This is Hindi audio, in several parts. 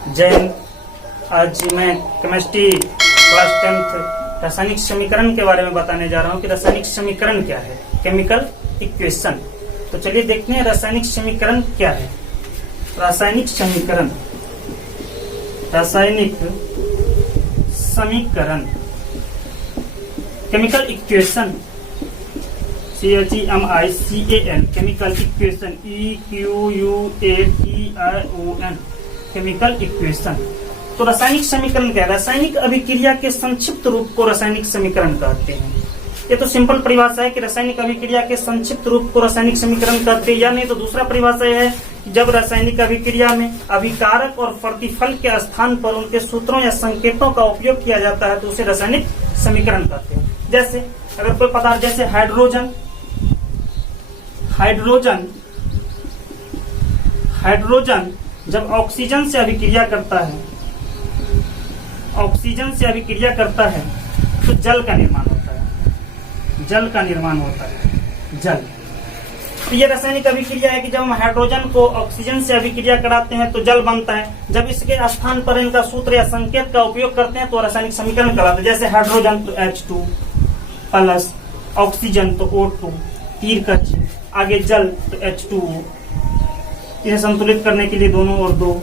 जैन। आज मैं केमिस्ट्री क्लास 10th रासायनिक समीकरण के बारे में बताने जा रहा हूँ कि रासायनिक समीकरण क्या है, केमिकल इक्वेशन। तो चलिए देखते हैं रासायनिक समीकरण क्या है। रासायनिक समीकरण, रासायनिक समीकरण, chemical equation, CHEMICAL, chemical equation, EQUATION, chemical equation. तो रासायनिक समीकरण क्या है? रासायनिक अभिक्रिया के संक्षिप्त रूप को रासायनिक समीकरण कहते हैं। ये तो सिंपल परिभाषा है कि रासायनिक अभिक्रिया के संक्षिप्त रूप को रासायनिक समीकरण कहते हैं, या नहीं तो दूसरा परिभाषा यह है जब रासायनिक अभिक्रिया में अभिकारक और प्रतिफल के स्थान पर उनके सूत्रों या संकेतों का उपयोग किया जाता है तो उसे रासायनिक समीकरण कहते हैं। जैसे अगर कोई पदार्थ, जैसे हाइड्रोजन, हाइड्रोजन हाइड्रोजन जब ऑक्सीजन से अभिक्रिया करता है, ऑक्सीजन से अभिक्रिया करता है तो जल का निर्माण होता है, जल का निर्माण होता है, जल। तो ये रासायनिक अभिक्रिया है कि जब हम हाइड्रोजन को ऑक्सीजन से अभिक्रिया कराते हैं तो जल बनता है। जब इसके स्थान पर इनका सूत्र या संकेत का उपयोग करते हैं तो रासायनिक समीकरण कहलाता है। जैसे हाइड्रोजन तो H2 प्लस, ऑक्सीजन तो O2, तीर का चिन्ह, आगे जल तो H2O। इसे संतुलित करने के लिए दोनों और दो,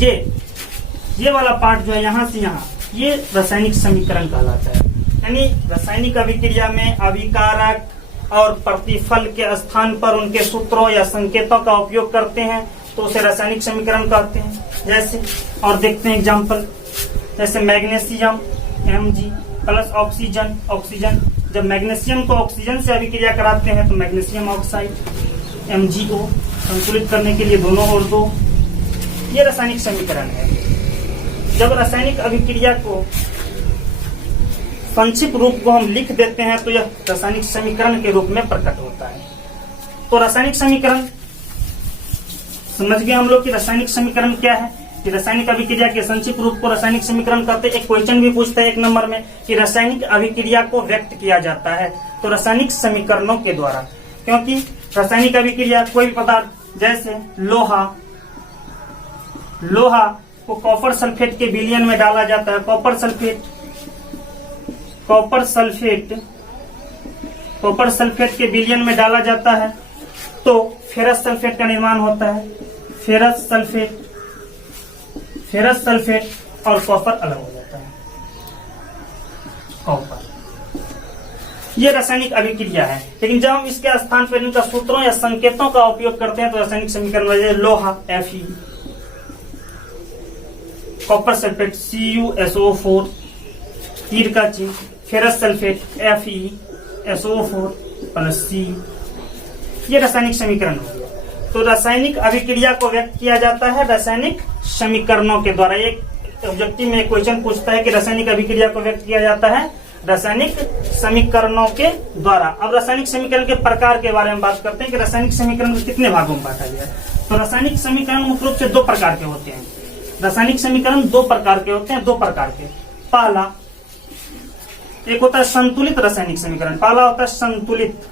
ये वाला पार्ट जो है यहाँ से यहाँ, ये रासायनिक समीकरण कहलाता है। यानी रासायनिक अभिक्रिया में अभिकारक और प्रतिफल के स्थान पर उनके सूत्रों या संकेतों का उपयोग करते हैं तो उसे रासायनिक समीकरण कहते हैं। जैसे और देखते हैं एग्जाम्पल, जैसे magnesium Mg plus oxygen, oxygen जब मैग्नीशियम को ऑक्सीजन से अभिक्रिया कराते हैं तो मैग्नीशियम ऑक्साइड MgO, संतुलित करने के लिए दोनों और दो, ये रासायनिक समीकरण है। जब रासायनिक अभिक्रिया को संक्षिप्त रूप को हम लिख देते हैं तो यह रासायनिक समीकरण के रूप में प्रकट होता है। तो रासायनिक समीकरण समझ गए हम लोग कि रासायनिक समीकरण क्या है, कि रासायनिक अभिक्रिया के संक्षिप्त रूप को रासायनिक समीकरण कहते हैं। एक क्वेश्चन भी पूछता है 1 नंबर में कि रासायनिक अभिक्रिया को व्यक्त किया जाता है तो रासायनिक समीकरणों के द्वारा, क्योंकि रासायनिक अभिक्रिया कोई भी पदार्थ, जैसे लोहा, लोहा को कॉपर सल्फेट के विलयन में डाला जाता है, copper sulphate, copper sulphate, copper sulphate के विलयन में डाला जाता है तो फेरस सल्फेट का निर्माण होता है। फेरस सल्फेट, फेरस सल्फेट और कॉपर अलग हो जाता है, कॉपर। ये रासायनिक अभिक्रिया है। लेकिन जब हम इसके स्थान पर इनका सूत्रों या संकेतों का उपयोग करते हैं तो रासायनिक समीकरण में लोहा Fe, कॉपर सल्फेट CuSO4, तीर का चिन्ह, ferrous sulphate FeSO4 plus C, ये रासायनिक समीकरण हो गया। तो रासायनिक अभिक्रिया को व्यक्त किया जाता है रासायनिक समीकरणों के द्वारा। एक ऑब्जेक्टिव में क्वेश्चन पूछता है कि रासायनिक अभिक्रिया को व्यक्त किया जाता है रासायनिक समीकरणों के द्वारा। अब रासायनिक समीकरण के प्रकार के बारे में बात करते हैं कि रासायनिक समीकरण को कितने भागों में बांटा गया है। तो रासायनिक समीकरण मुख्य रूप से 2 प्रकार के होते हैं। रासायनिक समीकरण 2 प्रकार के होते हैं, 2 प्रकार के। पहला एक होता है संतुलित रासायनिक समीकरण, पहला होता है संतुलित,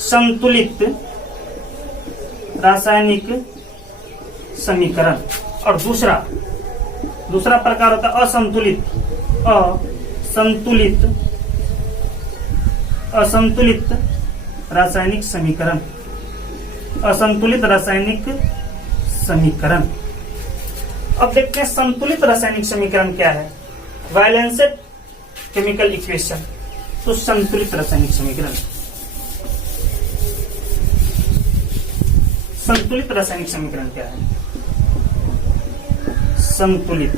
संतुलित रासायनिक समीकरण, और दूसरा प्रकार होता है असंतुलित, असंतुलित, असंतुलित रासायनिक समीकरण, असंतुलित रासायनिक समीकरण। अब देखते हैं संतुलित रासायनिक समीकरण क्या है। बैलेंस्ड केमिकल इक्वेशन, तो संतुलित रासायनिक समीकरण, संतुलित रासायनिक समीकरण क्या है? संतुलित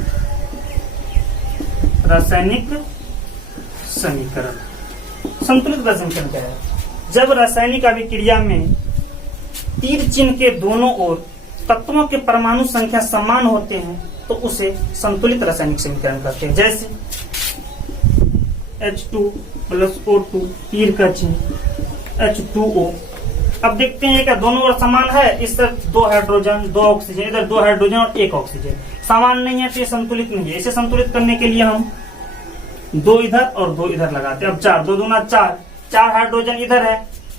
रासायनिक समीकरण, संतुलित रासायनिक समीकरण क्या है? जब रासायनिक अभिक्रिया में तीर चिन्ह के दोनों ओर तत्वों के परमाणु संख्या समान होते हैं तो उसे संतुलित रासायनिक समीकरण कहते हैं। जैसे H2 प्लस O2, तीर का चिन्ह H2O। अब देखते हैं क्या दोनों ओर समान है? इस तरफ 2 हाइड्रोजन 2 ऑक्सीजन, इधर 2 हाइड्रोजन और 1 ऑक्सीजन, समान नहीं है तो ये संतुलित नहीं है। इसे संतुलित करने के लिए हम 2 इधर और 2 इधर लगाते हैं। अब 4, 2 दूना 4, 4 हाइड्रोजन इधर है,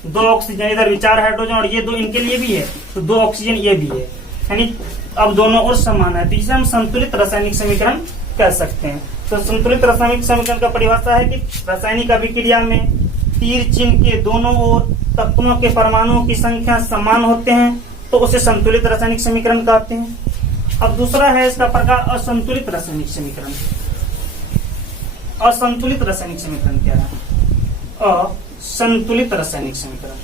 2 ऑक्सीजन, इधर भी 4 हाइड्रोजन और ये 2 इनके लिए भी है तो 2 ऑक्सीजन ये भी है। यानी अब दोनों और समान है, तो इसे हम संतुलित रासायनिक समीकरण कह सकते हैं। तो संतुलित रासायनिक समीकरण का परिभाषा है कि रासायनिक अभिक्रिया में तीर चिन्ह के दोनों ओर तत्वों के परमाणुओं की संख्या समान होते हैं, तो उसे संतुलित रासायनिक समीकरण कहते हैं। अब दूसरा है इसका प्रकार असंतुलित रासायनिक समीकरण। असंतुलित रासायनिक समीकरण क्या है? असंतुलित रासायनिक समीकरण।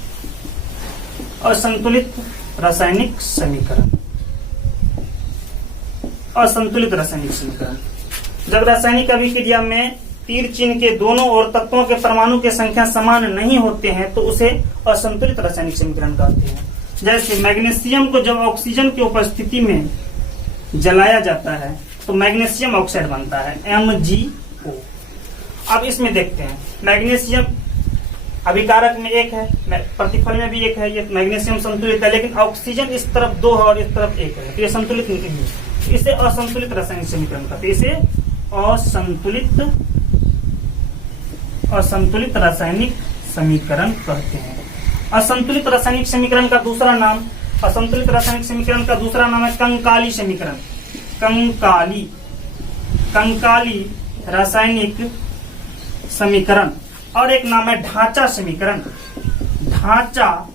असंतुलित रासायनिक समीकरण। असंतुलित रासायनिक समीकरण जब रासायनिक अभिक्रिया में तीर चिन्ह के दोनों ओर तत्वों के परमाणु की संख्या समान नहीं होते हैं, तो उसे असंतुलित रासायनिक समीकरण कहते हैं। जैसे मैग्नीशियम को जब ऑक्सीजन की उपस्थिति में जलाया जाता है तो मैग्नीशियम ऑक्साइड बनता है, MgO। अब इसमें देखते हैं, मैग्नीशियम अभिकारक में एक है, प्रतिफल में भी एक है, ये मैग्नीशियम संतुलित है, लेकिन ऑक्सीजन इस तरफ 2 है और इस तरफ 1 है, तो ये संतुलित नहीं है। इसे असंतुलित रासायनिक समीकरण कहते हैं। इसे असंतुलित रासायनिक समीकरण कहते हैं। असंतुलित रासायनिक समीकरण का दूसरा नाम, असंतुलित रासायनिक समीकरण का दूसरा नाम है कंकाली समीकरण। कंकाली रासायनिक समीकरण। और एक नाम है ढांचा समीकरण। ढांचा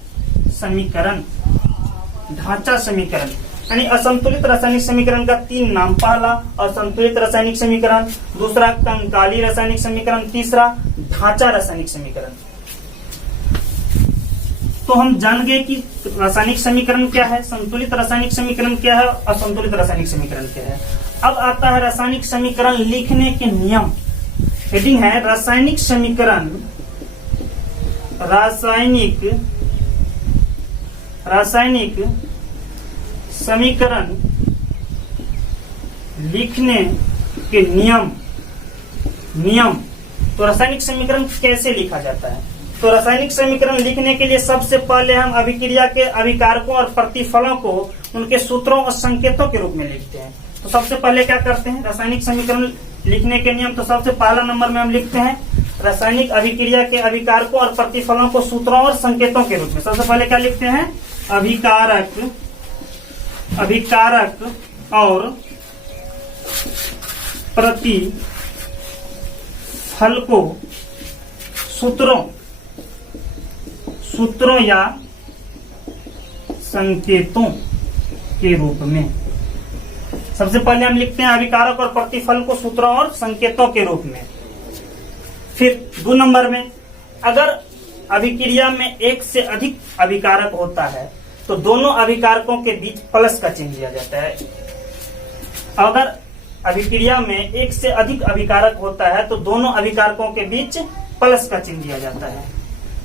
समीकरण यानी असंतुलित रासायनिक समीकरण का 3 नाम। पहला असंतुलित रासायनिक समीकरण, दूसरा कंकाली रासायनिक समीकरण, तीसरा ढांचा रासायनिक समीकरण। तो हम जान गए कि रासायनिक समीकरण क्या है, संतुलित रासायनिक समीकरण क्या है, असंतुलित रासायनिक समीकरण क्या है। अब आता है रासायनिक समीकरण लिखने के नियम। हेडिंग है रासायनिक समीकरण। रासायनिक समीकरण लिखने के नियम। तो रासायनिक समीकरण कैसे लिखा जाता है? तो रासायनिक समीकरण लिखने के लिए सबसे पहले हम अभिक्रिया के अभिकारकों और प्रतिफलों को उनके सूत्रों और संकेतों के रूप में लिखते हैं। तो सबसे पहले क्या करते हैं, रासायनिक समीकरण लिखने के नियम। तो सबसे पहला नंबर में हम लिखते हैं रासायनिक अभिक्रिया के अभिकारकों और प्रतिफलों को सूत्रों और संकेतों के रूप में। सबसे पहले क्या लिखते हैं, अभिकारक और प्रतिफल को सूत्रों या संकेतों के रूप में। सबसे पहले हम लिखते हैं अभिकारक और प्रतिफल को सूत्रों और संकेतों के रूप में। फिर 2 नंबर में, अगर अभिक्रिया में एक से अधिक अभिकारक होता है तो दोनों अभिकारकों के बीच प्लस का चिन्ह दिया जाता है। अगर अभिक्रिया में एक से अधिक अभिकारक होता है तो दोनों अभिकारकों के बीच प्लस का चिन्ह दिया जाता है।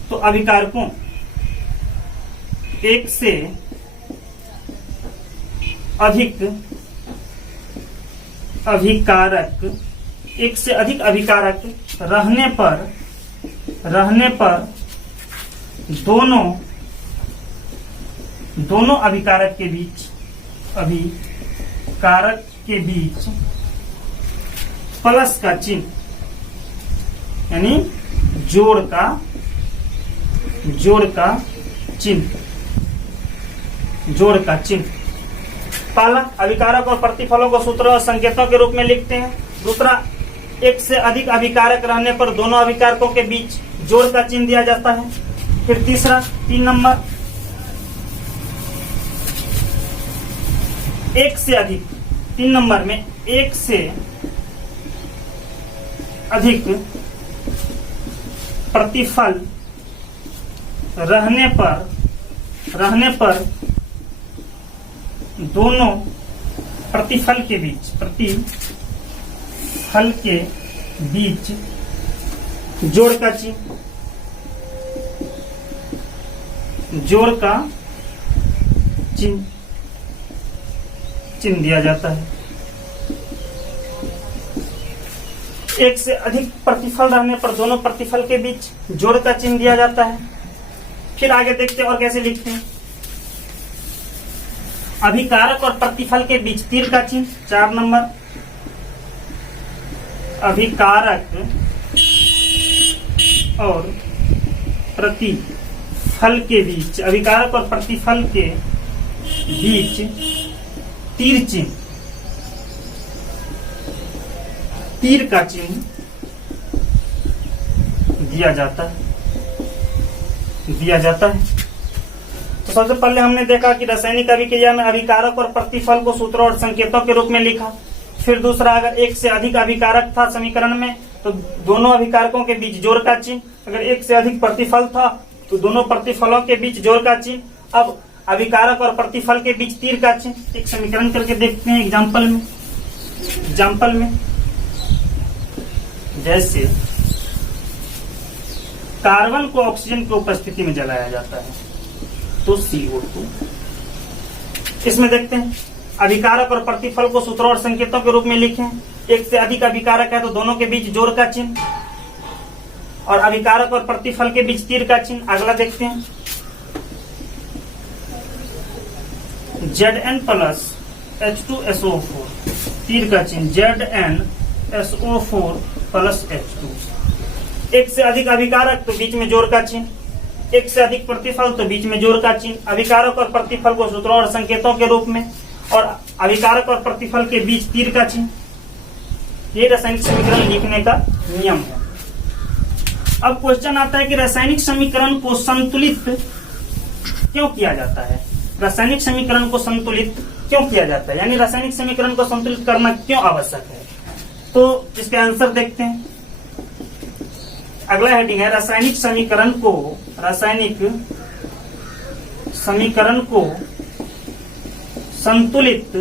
तो अभिकारकों एक से अधिक अभिकारक रहने पर दोनों अभिकारक के बीच प्लस का चिन्ह यानी जोड़ का चिन्ह। पहला अभिकारक और प्रतिफलों को सूत्रों और संकेतों के रूप में लिखते हैं। दूसरा, एक से अधिक अभिकारक रहने पर दोनों अभिकारकों के बीच जोड़ का चिन्ह दिया जाता है। फिर तीसरा, 3 नंबर, एक से अधिक, 3 नंबर में एक से अधिक प्रतिफल रहने पर दोनों प्रतिफल के बीच जोड़ का चिन्ह दिया जाता है। एक से अधिक प्रतिफल रहने पर दोनों प्रतिफल के बीच जोड़ का चिन्ह दिया जाता है। फिर आगे देखते हैं और कैसे लिखते हैं। अभिकारक और प्रतिफल के बीच तीर का चिन्ह, 4 नंबर, अभिकारक और प्रतिफल के बीच तीर चिन्ह, तीर का चिन्ह दिया जाता है। तो सबसे पहले हमने देखा कि रासायनिक अभिक्रिया में अभिकारक और प्रतिफल को सूत्रों और संकेतों के रूप में लिखा। फिर दूसरा, अगर एक से अधिक अभिकारक था समीकरण में तो दोनों अभिकारकों के बीच जोड़ का चिन्ह, अगर एक से अधिक प्रतिफल था तो दोनों प्रतिफलों के बीच जोड़ का चिन्ह। अब अभिकारक और प्रतिफल के बीच तीर का चिन्ह। एक समीकरण करके देखते हैं एग्जाम्पल में जैसे कार्बन को ऑक्सीजन की उपस्थिति में जलाया जाता है तो CO2। इसमें देखते हैं अभिकारक और प्रतिफल को सूत्रों और संकेतों के रूप में लिखें। एक से अधिक अभिकारक है तो दोनों के बीच जोड़ का चिन्ह, और अभिकारक और प्रतिफल के बीच तीर का चिन्ह। अगला देखते हैं Zn प्लस H2SO4, तीर का चिन्ह ZnSO4 प्लस H2। एक से अधिक अभिकारक तो बीच में जोड़ का चिन्ह, एक से अधिक प्रतिफल तो बीच में जोड़ का चिन्ह। अभिकारक और प्रतिफल को सूत्रों और संकेतों के रूप में, और अभिकारक और प्रतिफल के बीच तीर का चिन्ह। ये रासायनिक समीकरण लिखने का नियम है। अब क्वेश्चन आता है कि रासायनिक समीकरण को संतुलित क्यों किया जाता है। रासायनिक समीकरण को संतुलित क्यों किया जाता है, यानी रासायनिक समीकरण को संतुलित करना क्यों आवश्यक है। तो इसके आंसर देखते हैं। अगला हेडिंग है रासायनिक समीकरण को संतुलित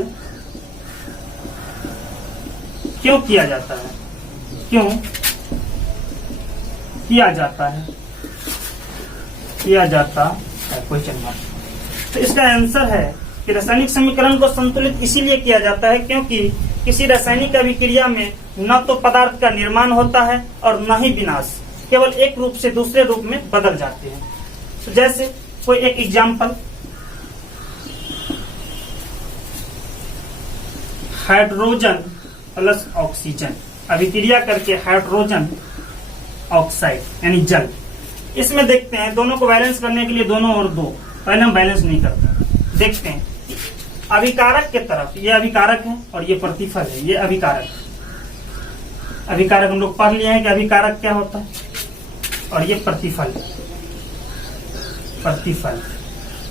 क्यों किया जाता है, क्वेश्चन मार्क। तो इसका आंसर है कि रासायनिक समीकरण को संतुलित इसीलिए किया जाता है क्योंकि किसी रासायनिक अभिक्रिया में न तो पदार्थ का निर्माण होता है और न ही विनाश, केवल एक रूप से दूसरे रूप में बदल जाते हैं। तो जैसे कोई एक एग्जाम्पल, हाइड्रोजन प्लस ऑक्सीजन अभिक्रिया करके हाइड्रोजन ऑक्साइड यानी जल। इसमें देखते हैं दोनों को बैलेंस करने के लिए दोनों और दो, पहले हम बैलेंस नहीं करते। देखते हैं अभिकारक के तरफ ये अभिकारक है और ये प्रतिफल है, ये अभिकारक हम लोग पढ़ लिए हैं कि अभिकारक क्या होता है, और ये प्रतिफल।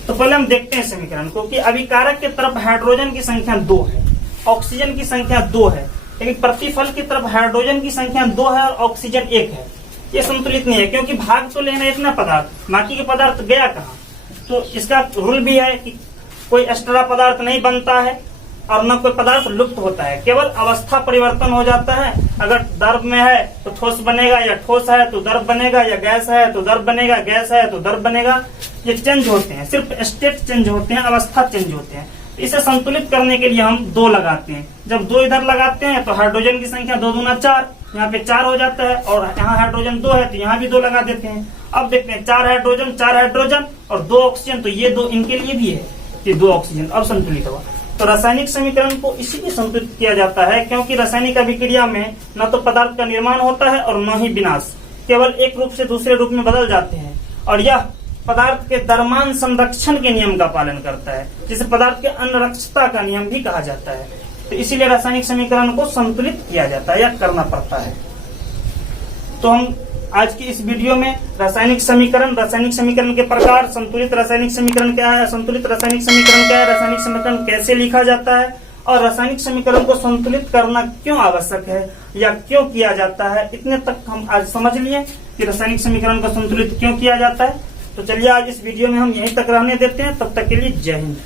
तो पहले हम देखते हैं समीकरण को कि अभिकारक की तरफ हाइड्रोजन की संख्या 2 है, ऑक्सीजन की संख्या 2 है, लेकिन प्रतिफल की तरफ हाइड्रोजन की संख्या 2 है और ऑक्सीजन 1 है। ये संतुलित नहीं है क्योंकि भाग तो लेना इतना पदार्थ, बाकी के पदार्थ गया कहाँ। तो इसका रूल भी है कि कोई एक्स्ट्रा पदार्थ नहीं बनता है और न कोई पदार्थ लुप्त होता है, केवल अवस्था परिवर्तन हो जाता है। अगर द्रव में है तो ठोस बनेगा, या ठोस है तो द्रव बनेगा, या गैस है तो द्रव बनेगा, गैस है तो द्रव बनेगा। ये चेंज होते हैं, सिर्फ स्टेट चेंज होते हैं, अवस्था चेंज होते हैं। इसे संतुलित करने के लिए हम 2 लगाते हैं। जब 2 इधर लगाते हैं तो हाइड्रोजन की संख्या 2 दूना 4, यहाँ पे 4 हो जाता है, और यहाँ हाइड्रोजन 2 है तो यहाँ भी 2 लगा देते हैं। अब देखते हैं 4 हाइड्रोजन और 2 ऑक्सीजन, तो ये 2 इनके लिए भी है, ये 2 ऑक्सीजन अब संतुलित हुआ। तो रासायनिक समीकरण को इसीलिए संतुलित किया जाता है क्योंकि रासायनिक अभिक्रिया में न तो पदार्थ का निर्माण होता है और न ही विनाश, केवल एक रूप से दूसरे रूप में बदल जाते हैं। और यह पदार्थ के द्रव्यमान संरक्षण के नियम का पालन करता है, जिसे पदार्थ के अनरक्षता का नियम भी कहा जाता है। तो इसीलिए रासायनिक समीकरण को संतुलित किया जाता है या करना पड़ता है। तो हम आज की इस वीडियो में रासायनिक समीकरण के प्रकार, संतुलित रासायनिक समीकरण क्या है, असंतुलित रासायनिक समीकरण क्या है, रासायनिक समीकरण कैसे लिखा जाता है, और रासायनिक समीकरण को संतुलित करना क्यों आवश्यक है या क्यों किया जाता है, इतने तक हम आज समझ लिए कि रासायनिक समीकरण को संतुलित क्यों किया जाता है। तो चलिए आज इस वीडियो में हम यहीं तक रहने देते हैं। तब तक के लिए जय हिंद।